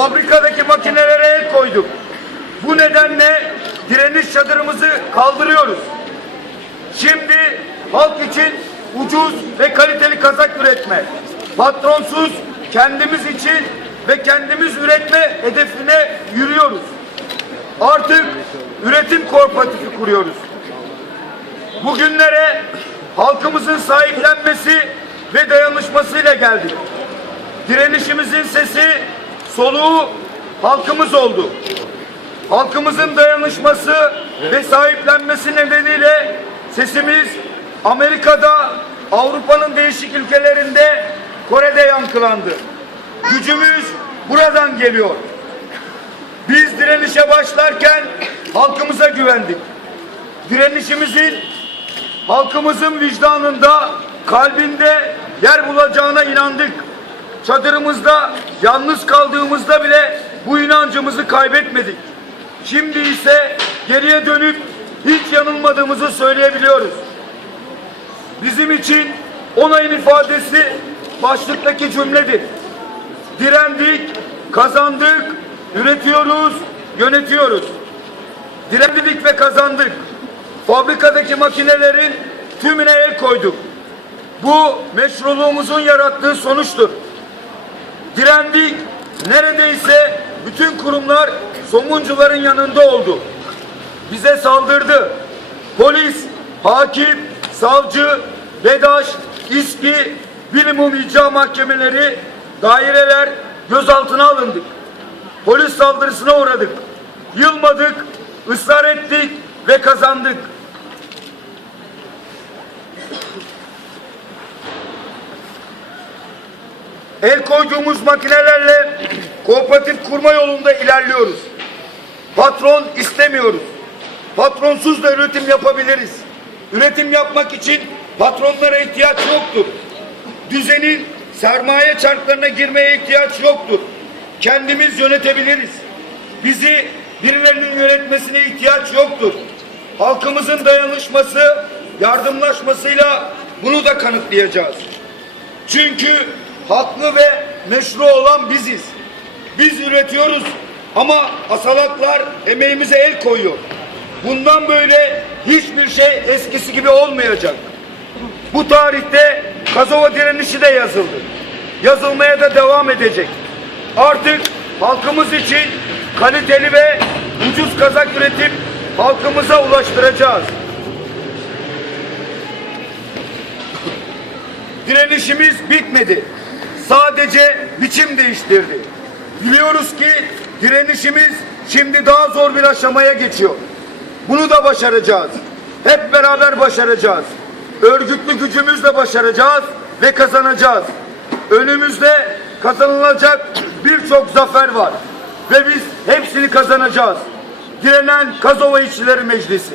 fabrikadaki makinelere el koyduk. Bu nedenle direniş çadırımızı kaldırıyoruz. Şimdi halk için ucuz ve kaliteli kazak üretme, patronsuz kendimiz için ve kendimiz üretme hedefine yürüyoruz. Artık üretim korporatifi kuruyoruz. Bugünlere halkımızın sahiplenmesi ve dayanışmasıyla geldik. Direnişimizin sesi, soluğu halkımız oldu. Halkımızın dayanışması ve sahiplenmesi nedeniyle sesimiz Amerika'da, Avrupa'nın değişik ülkelerinde, Kore'de yankılandı. Gücümüz buradan geliyor. Biz direnişe başlarken halkımıza güvendik. Direnişimizin halkımızın vicdanında, kalbinde yer bulacağına inandık. Çadırımızda yalnız kaldığımızda bile bu inancımızı kaybetmedik. Şimdi ise geriye dönüp hiç yanılmadığımızı söyleyebiliyoruz. Bizim için onayın ifadesi başlıktaki cümledir. Direndik, kazandık, üretiyoruz, yönetiyoruz. Direndik ve kazandık. Fabrikadaki makinelerin tümüne el koyduk. Bu meşruluğumuzun yarattığı sonuçtur. Direndik, neredeyse bütün kurumlar somuncuların yanında oldu. Bize saldırdı. Polis, hakim, savcı, BEDAŞ, İSKİ, bilimum icra mahkemeleri, daireler gözaltına alındık. Polis saldırısına uğradık. Yılmadık, ısrar ettik ve kazandık. El koyduğumuz makinelerle kooperatif kurma yolunda ilerliyoruz. Patron istemiyoruz. Patronsuz da üretim yapabiliriz. Üretim yapmak için patronlara ihtiyaç yoktur. Düzenin sermaye çarklarına girmeye ihtiyaç yoktur. Kendimiz yönetebiliriz. Bizi birilerinin yönetmesine ihtiyaç yoktur. Halkımızın dayanışması, yardımlaşmasıyla bunu da kanıtlayacağız. Çünkü haklı ve meşru olan biziz. Biz üretiyoruz ama asalaklar emeğimize el koyuyor. Bundan böyle hiçbir şey eskisi gibi olmayacak. Bu tarihte Kazova direnişi de yazıldı. Yazılmaya da devam edecek. Artık halkımız için kaliteli ve ucuz kazak üretip halkımıza ulaştıracağız. Direnişimiz bitmedi. Sadece biçim değiştirdi. Biliyoruz ki direnişimiz şimdi daha zor bir aşamaya geçiyor. Bunu da başaracağız. Hep beraber başaracağız. Örgütlü gücümüzle başaracağız ve kazanacağız. Önümüzde kazanılacak birçok zafer var. Ve biz hepsini kazanacağız. Direnen Kazova İşçileri Meclisi.